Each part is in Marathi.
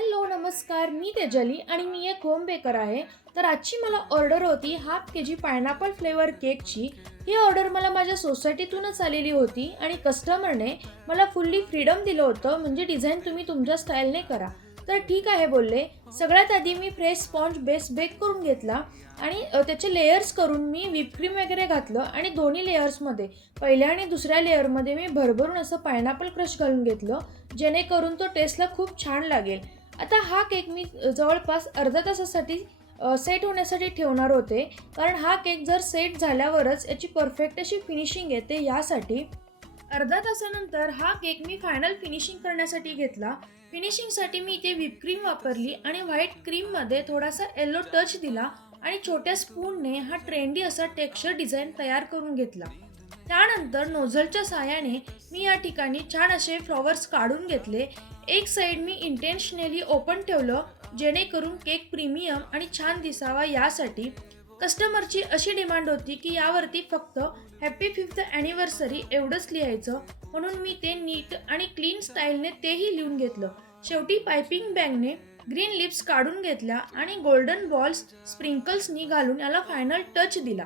हॅलो नमस्कार, मी तेजली आणि मी एक होम बेकर आहे. तर आजची मला ऑर्डर होती हाफ के जी पायनॅपल फ्लेवर केकची. ही ऑर्डर मला माझ्या सोसायटीतूनच आलेली होती आणि कस्टमरने मला फुल्ली फ्रीडम दिलं होतं, म्हणजे डिझाईन तुम्ही तुमच्या स्टाईलने करा. तर ठीक आहे बोलले. सगळ्यात आधी मी फ्रेश स्पॉन्ज बेस बेक करून घेतला आणि त्याचे लेयर्स करून मी व्हिप क्रीम वगैरे घातलं आणि दोन्ही लेयर्समध्ये पहिल्या आणि दुसऱ्या लेअरमध्ये मी भरभरून असं पायनॅपल क्रश घालून घेतलं, जेणेकरून तो टेस्टला खूप छान लागेल. आता हा केक मी जवळपास अर्ध्या तासासाठी सेट होण्यासाठी ठेवणार होते, कारण हा केक जर सेट झाल्यावरच याची परफेक्ट अशी फिनिशिंग येते. यासाठी अर्ध्या तासानंतर हा केक मी फायनल फिनिशिंग करण्यासाठी घेतला. फिनिशिंगसाठी मी इथे व्हिप क्रीम वापरली आणि व्हाईट क्रीममध्ये थोडासा येलो टच दिला आणि छोट्या स्पूनने हा ट्रेंडी असा टेक्स्चर डिझाईन तयार करून घेतला. त्यानंतर नोझलच्या साहाय्याने मी या ठिकाणी छान असे फ्लॉवर्स काढून घेतले. एक साईड मी इंटेन्शनली ओपन ठेवलं, जेणेकरून केक प्रीमियम आणि छान दिसावा. यासाठी कस्टमरची अशी डिमांड होती की यावरती फक्त हॅपी 5th ॲनिव्हर्सरी एवढंच लिहायचं, म्हणून मी ते नीट आणि क्लीन स्टाईलने तेही लिहून घेतलं. शेवटी पायपिंग बॅगने ग्रीन लिप्स काढून घेतल्या आणि गोल्डन बॉल्स स्प्रिंकल्सनी घालून याला फायनल टच दिला.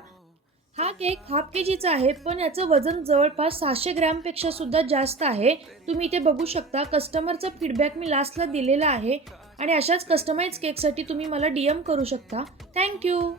हा केक हाफ के जीचा आहे, पण याचं वजन जवळपास 600 ग्रॅमपेक्षा सुद्धा जास्त आहे. तुम्ही इथे बघू शकता. कस्टमरचा फीडबॅक मी लास्टला दिलेला आहे आणि अशाच कस्टमाइज केकसाठी तुम्ही मला DM करू शकता. थँक्यू.